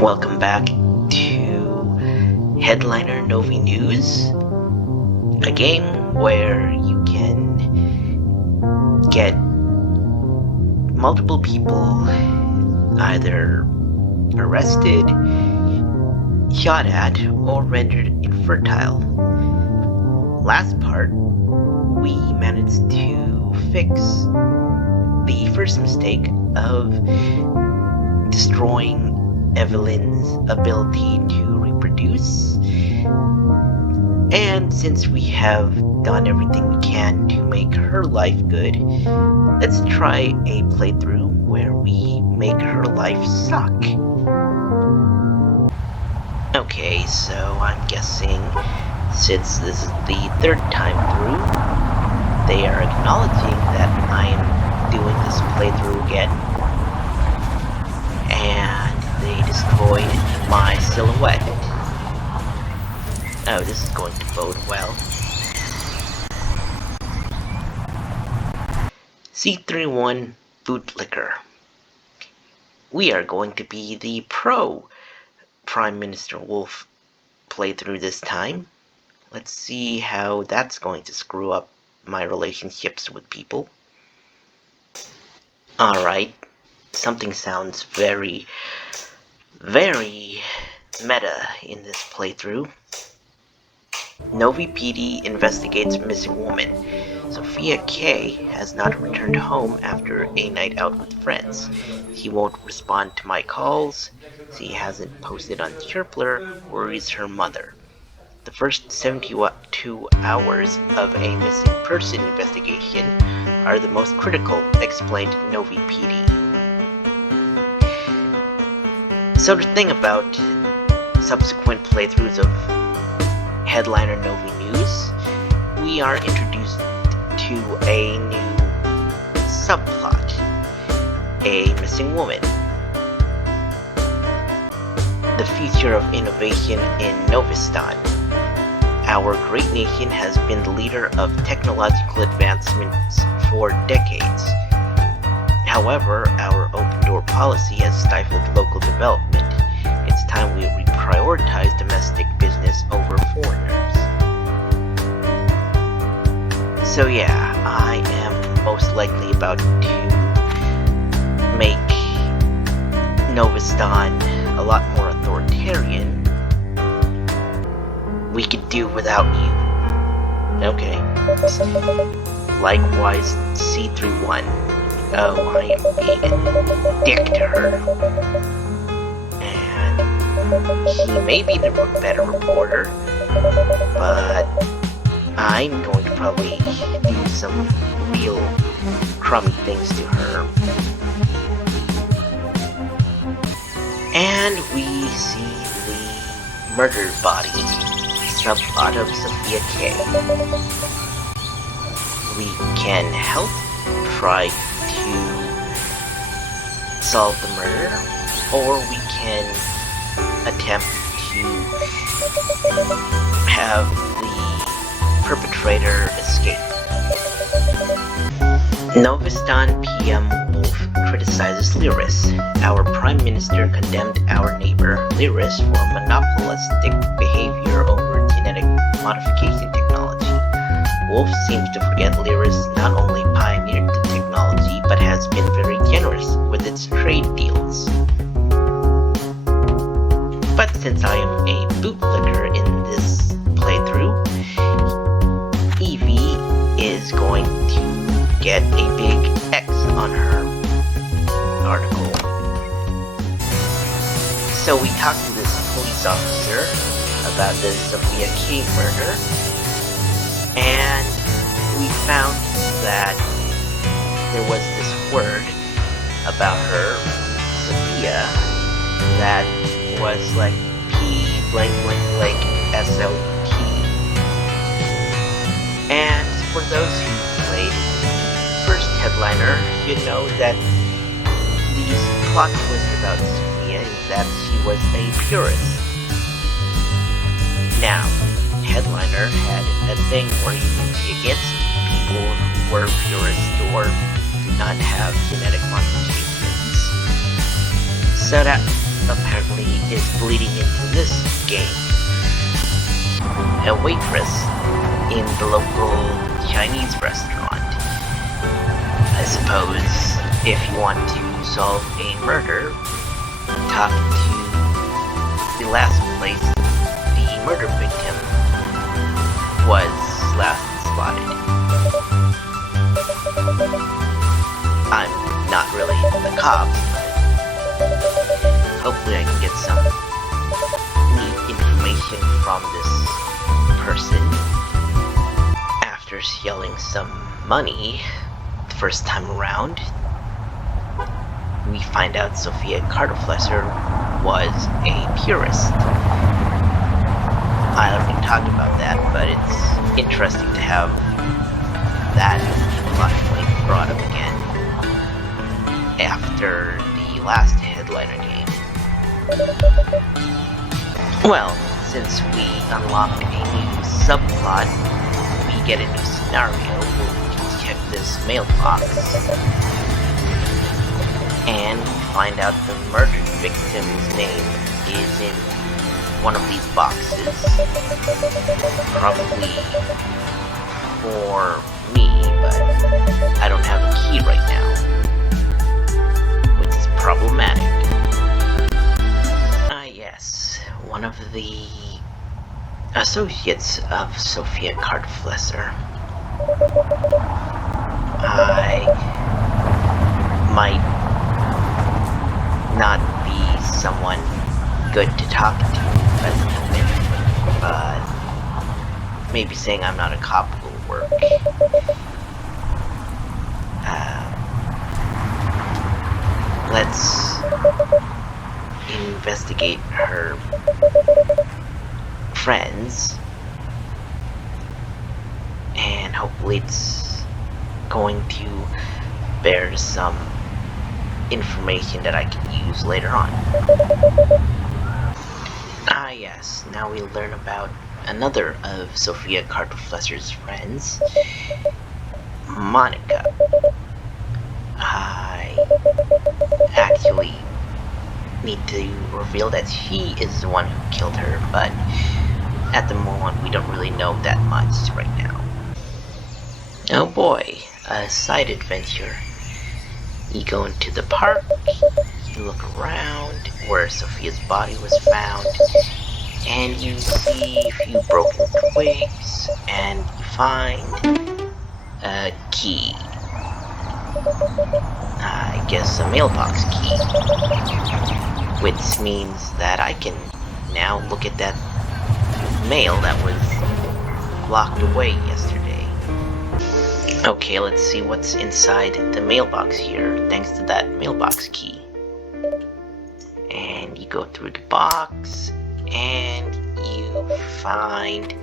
Welcome back to Headliner Novinews, a game where you can get multiple people either arrested, shot at, or rendered infertile. Last part, we managed to fix the first mistake of destroying Evelyn's ability to reproduce. And since we have done everything we can to make her life good, let's try a playthrough where we make her life suck. Okay, so I'm guessing since this is the third time through, they are acknowledging that I'm doing this playthrough again. And they destroyed my silhouette. Oh, this is going to bode well. C31 Bootlicker. We are going to be the pro Prime Minister Wolf playthrough this time. Let's see how that's going to screw up my relationships with people. Alright, something sounds very meta in this playthrough. Novi PD investigates missing woman. Sophia K has not returned home after a night out with friends. She won't respond to my calls. She hasn't posted on Chirpler. Worries her mother. The first 72 hours of a missing person investigation are the most critical, explained Novi PD. So the thing about subsequent playthroughs of Headliner Novinews, we are introduced to a new subplot, a missing woman. The future of innovation in Novistan. Our great nation has been the leader of technological advancements for decades. However, our open-door policy has stifled local development. It's time we reprioritize domestic business over foreigners. So yeah, I am most likely about to make Novistan a lot more authoritarian. We could do without you. Okay. Likewise, C31. Oh, I am being a dick to her. And he may be the better reporter, but I'm going to probably do some real crummy things to her. And we see the murdered body, subplot of Sophia K. We can help try to solve the murder, or we can attempt to have the perpetrator escape. Novistan PM Wolf criticizes Lyris. Our Prime Minister condemned our neighbor, Lyris, for monopolistic behavior over genetic modification technology. Wolf seems to forget Lyris not only pioneered the technology, but has been very generous with its trade deals. But since I am a bootlicker in this playthrough, Evie is going to get a big X on her article. So we talked to this police officer about the Sophia K murder, and we found that there was this word about her, Sophia, that was like P blank blank blank SLUT. And for those who played first Headliner, you know that these plot twists about Sophia is that she was a purist. Now, Headliner had a thing where you could be against people who were purists or did not have genetic modifications. So that apparently is bleeding into this game. A waitress in the local Chinese restaurant. I suppose if you want to solve a murder, talk to the last place the murder victim was last spotted. I'm not really the cops, but hopefully I can get some neat information from this person after stealing some money the first time around. We find out Sophia Cartoflesser was a purist. I already talked about that, but it's interesting to have that plot point brought up again after the last headliner game. Well, since we unlock a new subplot, we get a new scenario where we can check this mailbox and find out the murdered victim's name is in one of these boxes. Probably for me, but I don't have a key right now, which is problematic. Yes, one of the associates of Sophia Cartoflesser. I might not be someone good to talk to at the moment, but maybe saying I'm not a cop will work. Let's investigate her friends, and hopefully it's going to bear some information that I can use later on. Yes, now we learn about another of Sophia Cartoflesser's friends, Monica. I actually need to reveal that she is the one who killed her, but at the moment we don't really know that much right now. Oh boy, a side adventure. You go into the park, you look around where Sophia's body was found, and you see a few broken twigs, and you find a key. I guess a mailbox key, which means that I can now look at that mail that was locked away yesterday. Okay, let's see what's inside the mailbox here, thanks to that mailbox key. And you go through the box, and you find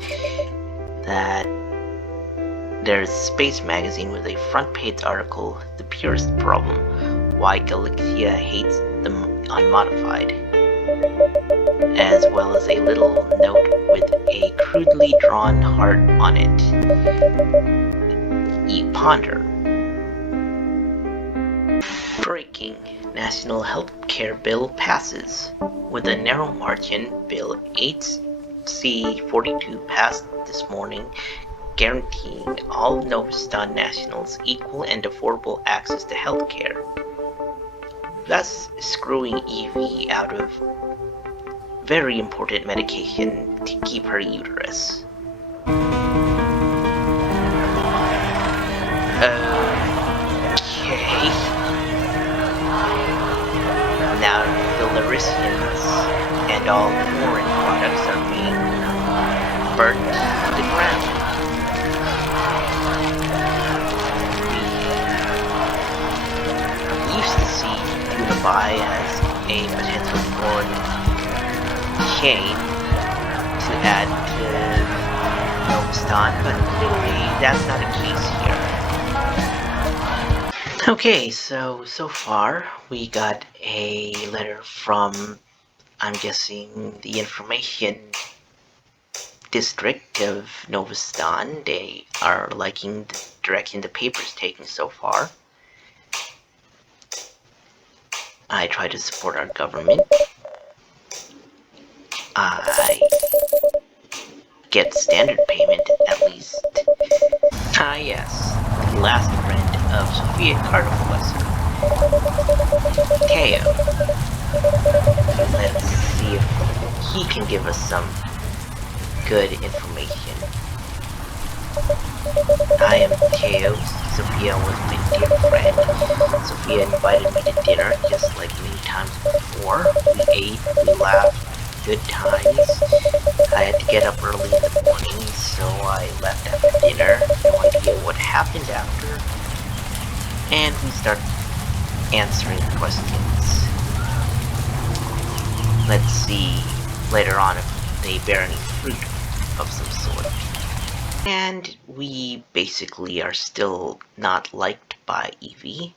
that there's a Space magazine with a front page article, The Purist Problem, Why Galaxia Hates the Unmodified, as well as a little note with a crudely drawn heart on it. You ponder. Breaking. National Health Care Bill passes. With a narrow margin, Bill 8C-42 passed this morning, guaranteeing all Novinews nationals equal and affordable access to health care, thus screwing Evie out of very important medication to keep her uterus. Okay. Now the Laricians and all foreign products are being burnt to the ground. We used to see Dubai as a potential foreign chain to add to Novinews, but clearly that's not the case here. Okay, so far we got a letter from, I'm guessing, the information district of Novinews. They are liking the direction the paper's taking so far. I try to support our government, I get standard payment at least. Ah yes, the last friend of Sophia Cardoflesser, Teo. Let's see if he can give us some good information. I am Teo. Sophia was my dear friend. Sophia invited me to dinner just like many times before. We ate, we laughed, good times. I had to get up early in the morning, so I left after dinner. No idea what happened after. And we started answering questions. Let's see later on if they bear any fruit of some sort. And we basically are still not liked by Evie.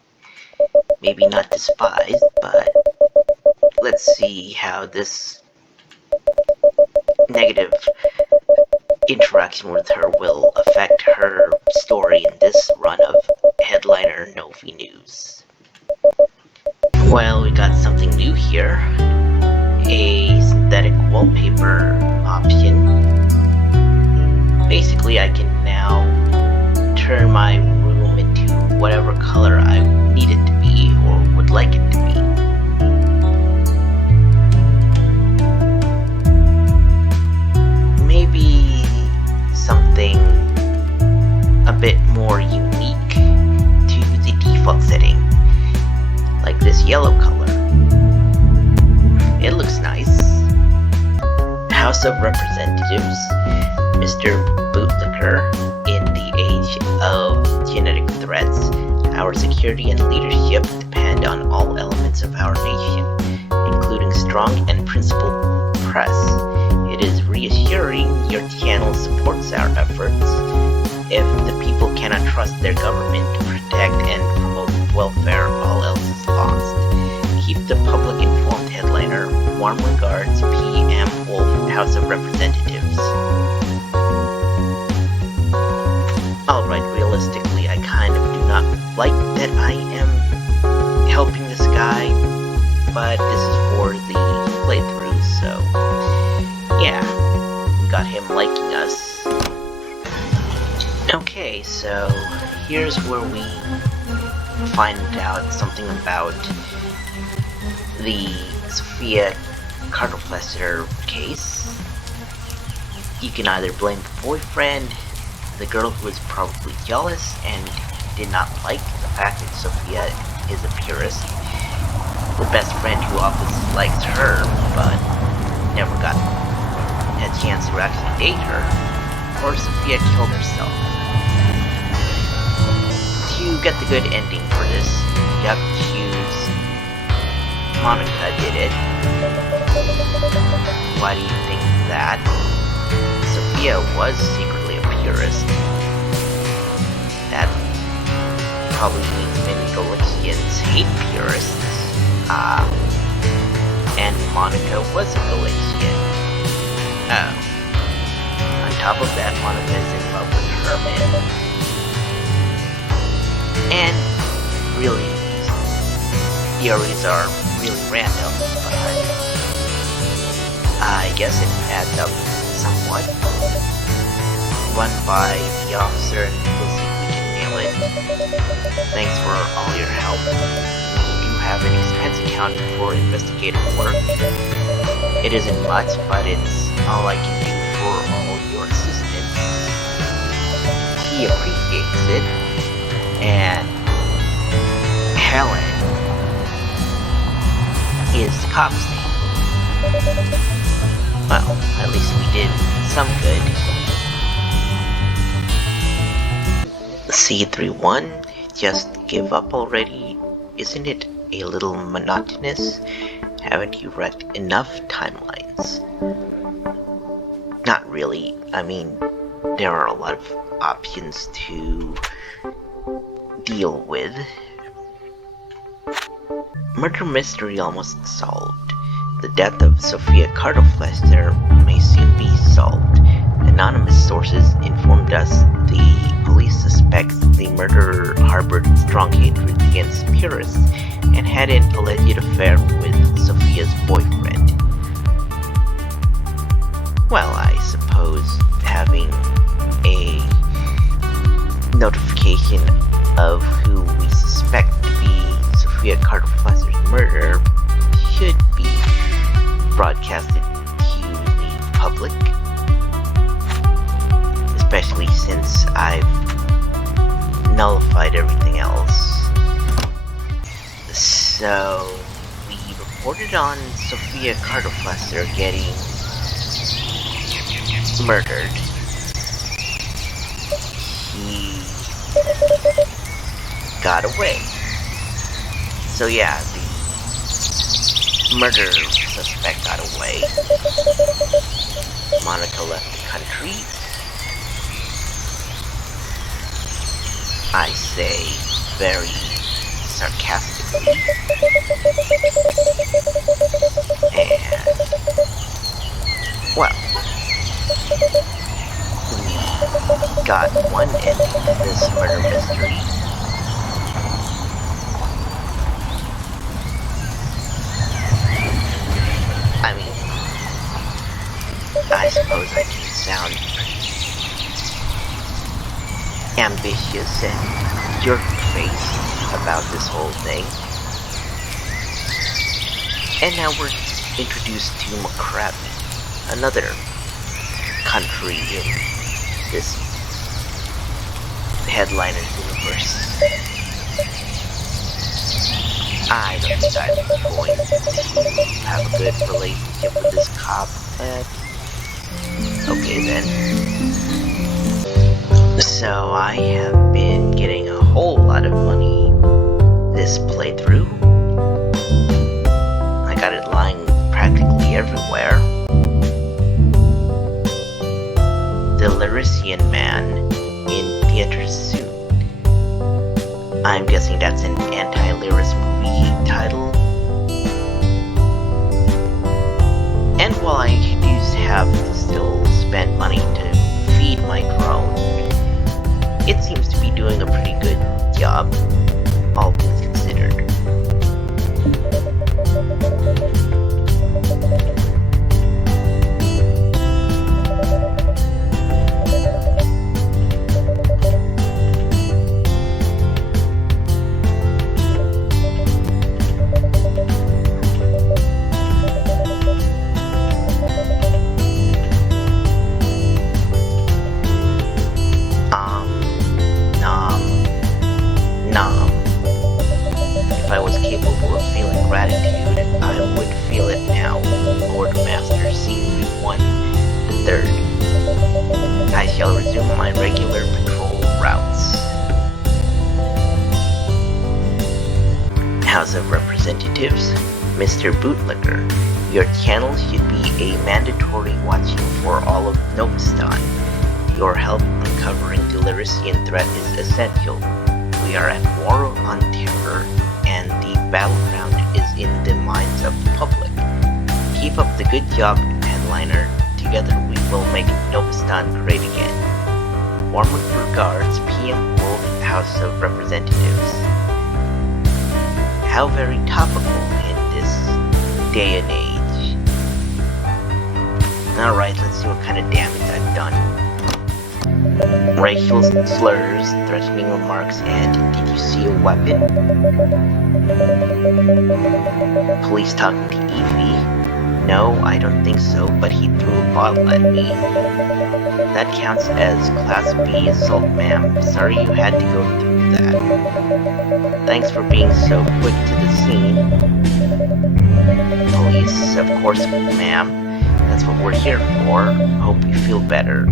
Maybe not despised, but let's see how this negative interaction with her will affect her story in this run of headliner Novinews. Well, we got something new here. A synthetic wallpaper option. Basically, I can now turn my room into whatever color I need it to be or would like it to be. Maybe something a bit more unique to the default setting, like this yellow color. It looks nice. House of Representatives, Mr. Bootlicker, in the age of genetic threats, our security and leadership depend on all elements of our nation, including strong and principled press. It is reassuring your channel supports our efforts. If the people cannot trust their government to protect and promote welfare, all else is lost. Keep the public informed, headliner. Warm regards, P.M. Wolf, House of Representatives. Alright, realistically, I kind of do not like that I am helping this guy, but this is for the playthrough, so yeah, we got him liking us. Okay, so here's where we find out something about the Sophia Cardoflesser case. You can either blame the boyfriend, the girl who was probably jealous and did not like the fact that Sophia is a purist, the best friend who obviously likes her but never got a chance to actually date her, or Sophia killed herself. To get the good ending for this, you have to choose Monica did it. Why do you think that? Sophia was secretly a purist. That probably means many Galicians hate purists. And Monica was a Galician. Oh. On top of that, Monica is in love with Herman. And really, theories are really random, but I guess it adds up somewhat. Run by the officer and we'll see if we can nail it. Thanks for all your help. We do have an expense accounting for investigative work. It isn't much, but it's all I can do for all your assistance. He appreciates it. And Helen is the cop's name. Well, at least we did some good. C31, just give up already? Isn't it a little monotonous? Haven't you read enough timelines? Not really. I mean, there are a lot of options to deal with. Murder mystery almost solved. The death of Sophia Cardoflesser may soon be solved. Anonymous sources informed us the police suspects the murderer harbored strong hatred against purists and had an alleged affair with Sophia's boyfriend. Well, I suppose having a notification of who we suspect to be Sophia Carter-Flusser's murderer should be broadcasted to the public, especially since I've nullified everything else. So, we reported on Sophia Carter-Flusser getting murdered. He got away. So yeah, the murder suspect got away. Monica left the country. I say very sarcastically. And, well, we got one ending to this murder mystery. I mean, I suppose I do sound ambitious and jerk-faced about this whole thing. And now we're introduced to Macrep, another country in this headliner's universe. I don't think I'm going to have a good relationship with this cop, but okay then. So I have been getting a whole lot of money this playthrough. I got it lying practically everywhere. The Lyrissian man in theater suit. I'm guessing that's an anti-Lyris movie title. And while I do have to still spend money to feed my drone, it seems to be doing a pretty good job, all things considered. If I was capable of feeling gratitude, I would feel it now. Lord Master Scenery 1, the third. I shall resume my regular patrol routes. House of Representatives, Mr. Bootlicker, your channel should be a mandatory watching for all of Novistan. Your help uncovering the Lyrissian threat is essential. We are at war on terror, and the battleground is in the minds of the public. Keep up the good job, headliner. Together we will make Novistan great again. Warmest regards, PM Wolf, House of Representatives. How very topical in this day and age. Alright, let's see what kind of damage I've done. Racial slurs, threatening remarks, and did you see a weapon? Police talking to Evie? No, I don't think so, but he threw a bottle at me. That counts as Class B assault, ma'am. Sorry you had to go through that. Thanks for being so quick to the scene. Police, of course, ma'am. That's what we're here for. Hope you feel better.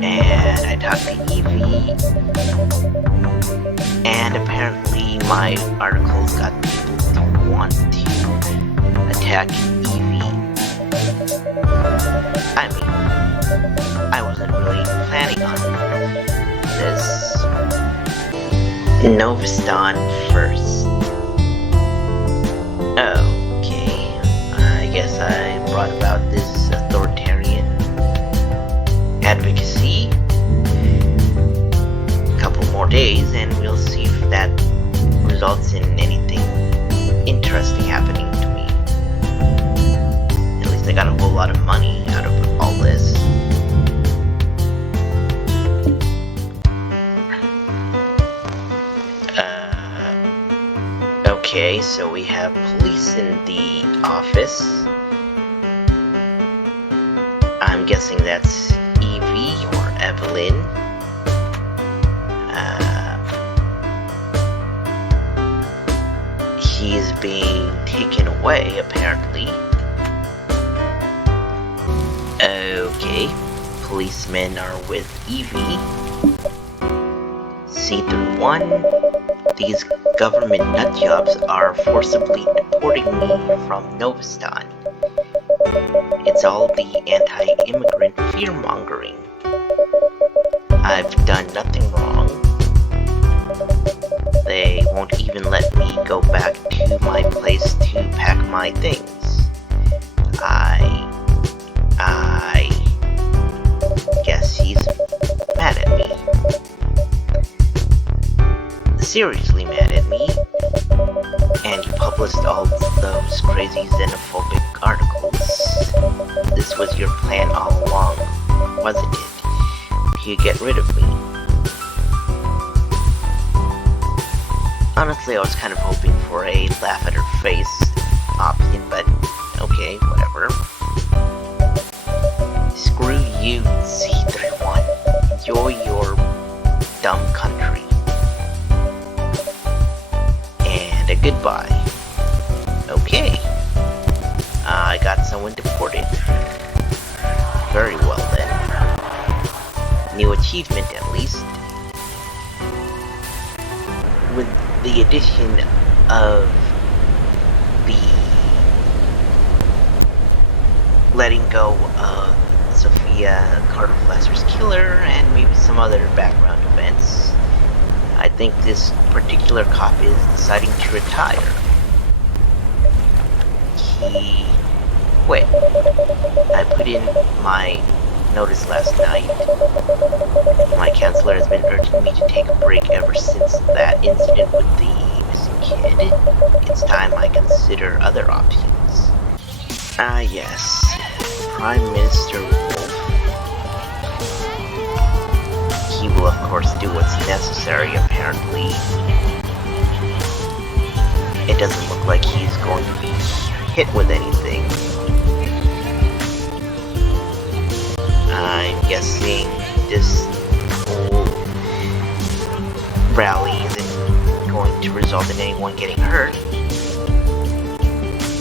And I talked to Evie, and apparently my articles got people to want to attack Evie. I mean, I wasn't really planning on this. Novistan first. Okay, I guess I brought about this authoritarian advocacy. A couple more days and we'll see if that results in anything interesting happening to me. At least I got a So we have police in the office. I'm guessing that's Evie or Evelyn. He's being taken away, apparently. Okay, policemen are with Evie. See-through 1. These government nutjobs are forcibly deporting me from Novistan. It's all the anti-immigrant fear-mongering. I've done nothing wrong. They won't even let me go back to my place to pack my things. I guess he's mad at me. Seriously mad at me. And he published all those crazy xenophobic articles. This was your plan all along, wasn't it? You get rid of me. Honestly, I was kind of hoping for a laugh at her face option, but okay, whatever. Screw you, C31. Enjoy your dumb country. And a goodbye. Okay. I got someone deported. Very well then. New achievement at least. With the addition of the letting go of Sophia Carter-Flasser's killer and maybe some other background events, I think this particular cop is deciding to retire. He quit. I put in my notice last night. My counselor has been urging me to take a break ever since that incident with the missing kid. It's time I consider other options. Yes. Prime Minister Wolf. He will of course do what's necessary, apparently. It doesn't look like he's going to be hit with anything. I'm guessing this whole rally isn't going to result in anyone getting hurt.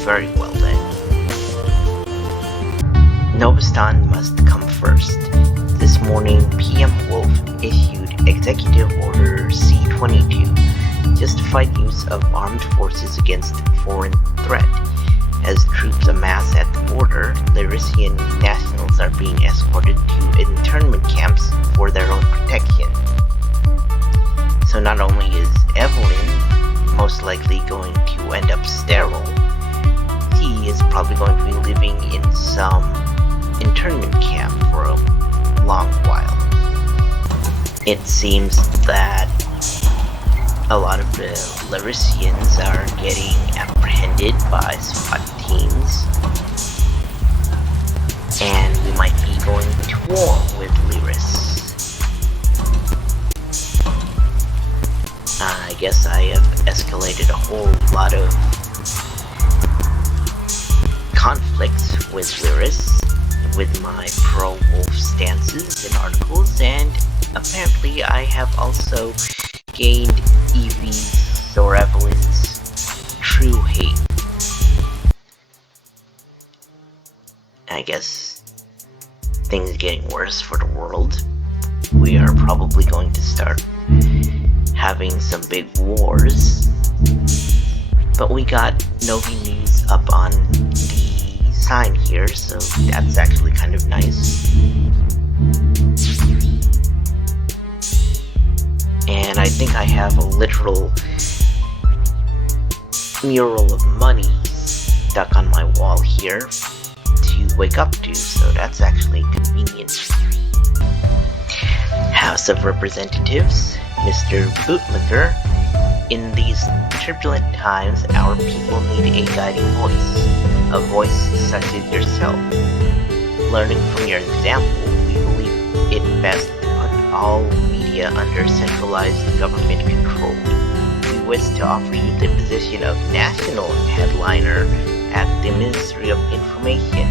Very well then. Novistan must come first. This morning, PM Wolf issued Executive Order C-22, justified use of armed forces against foreign threat. As troops amass at the border, Larysian nationals are being escorted to internment camps for their own protection. So not only is Evelyn most likely going to end up sterile, he is probably going to be living in some internment camp for a long while. It seems that a lot of the Larysians are getting apprehended by SWAT teams, and we might be going to war with Lyris. I guess I have escalated a whole lot of conflicts with Lyris with my pro-wolf stances and articles, and apparently I have also gained Evie's or Evelyn's true hate. I guess things are getting worse for the world. We are probably going to start having some big wars. But we got Novinews up on the sign here, so that's actually kind of nice. And I think I have a literal mural of money stuck on my wall here to wake up to, so that's actually convenient. House of Representatives, Mr. Bootlicker, in these turbulent times, our people need a guiding voice such as yourself. Learning from your example, we believe it best to put all media under centralized government control. We twist to offer you the position of national headliner at the Ministry of Information.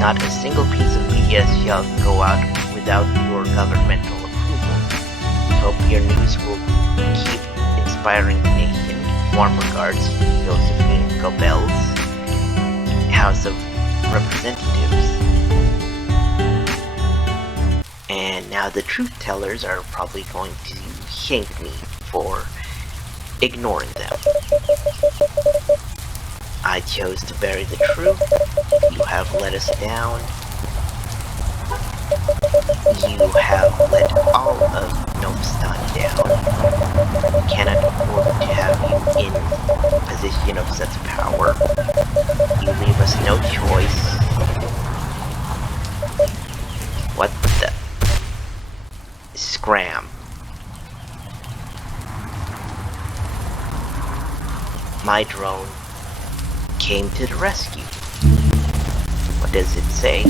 Not a single piece of media shall go out without your governmental approval. Hope your news will keep inspiring the nation. Warm regards, Josephine Goebbels, House of Representatives. And now the truth tellers are probably going to shank me for ignoring them. I chose to bury the truth. You have let us down. You have let all of Novstan down. We cannot afford to have you in a position of such power. You leave us no choice. What the? Scram. My drone came to the rescue. What does it say?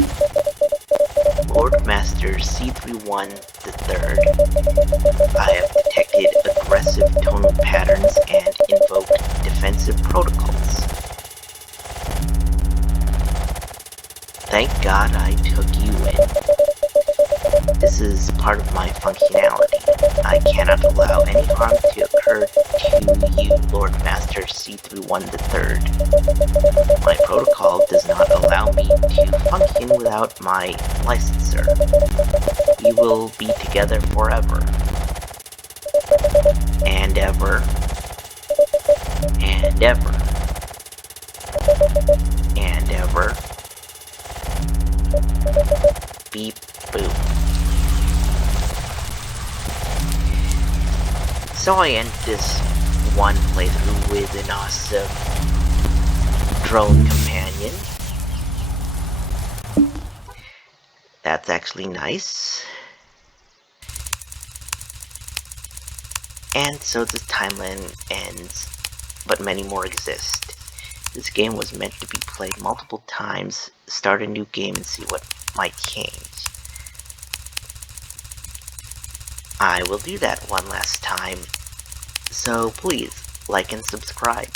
Lord Master C31 III. I have detected aggressive tonal patterns and invoked defensive protocols. Thank God I took you in. This is part of my functionality. I cannot allow any harm to occur to you, Lord Master C31 III. My protocol does not allow me to function without my licensor. We will be together forever. And ever. And ever. And ever. Beep boop. So I end this one playthrough with an awesome drone companion. That's actually nice. And so the timeline ends, but many more exist. This game was meant to be played multiple times, start a new game and see what might change. I will do that one last time, so please like and subscribe.